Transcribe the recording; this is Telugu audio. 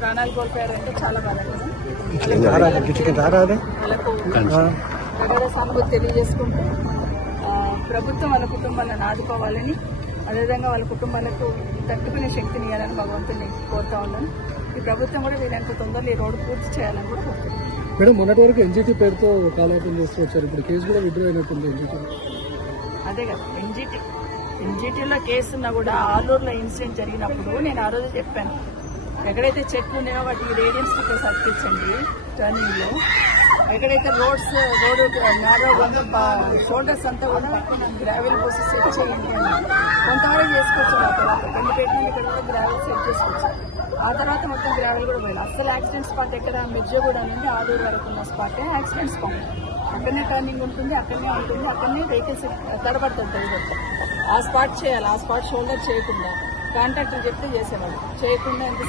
ప్రాణాలు కోల్పోయారంటే చాలా బాధగా సానుభూతి తెలియజేసుకుంటూ ప్రభుత్వం వాళ్ళ కుటుంబాలను ఆదుకోవాలని, అదేవిధంగా వాళ్ళ కుటుంబాలకు తట్టుకునే శక్తిని ఇవ్వాలని భగవంతుని కోరుతా ఉన్నాను. ఈ ప్రభుత్వం కూడా వీరంత తొందరలో ఈ రోడ్డు పూర్తి చేయాలని కూడా కోరుతున్నాను. మేడం, మొన్నటి వరకు ఎన్జిటి పేరుతో కాలయాపన చేస్తూ వచ్చారు, ఇప్పుడు కేసు కూడా విడ్డ్రా అయినట్టుంది ఎన్జిటి. అదే కదా, ఎన్జిటీలో కేసు ఉన్నా కూడా ఆలూరులో ఇన్సిడెంట్ జరిగినప్పుడు నేను ఆ రోజు చెప్పాను, ఎక్కడైతే చెట్లు ఉన్నాయో వాటికి రేడియం స్టిక్కర్స్ అతికించండి టర్నింగ్ లో, ఎక్కడైతే రోడ్ షోల్డర్స్ అంతా కూడా గ్రావెల్ పోసి సెట్ చేయండి అని కొంతవరకు చేసుకోవచ్చు. ఆ తర్వాత రెండు పెట్టిన ఇక్కడ కూడా గ్రావెల్ సెట్ చేసుకోవచ్చు. ఆ తర్వాత మొత్తం గ్రావెల్ కూడా పోయాలి. అసలు యాక్సిడెంట్ స్పాట్ ఎక్కడ మిర్జగూడ నుండి ఆలూరు వరకు ఉన్న స్పాటే యాక్సిడెంట్ స్పాట్. అక్కడనే టర్నింగ్ ఉంటుంది, అక్కడనే ఉంటుంది, అక్కడనే వెహికల్స్ తడబడుతుంది. ఆ స్పాట్ చేయాలి. ఆ స్పాట్ షోల్డర్ చేయకుండా కాంట్రాక్టర్ చెప్తే చేసేవాళ్ళు, చేయకుండా ఎంతసేపు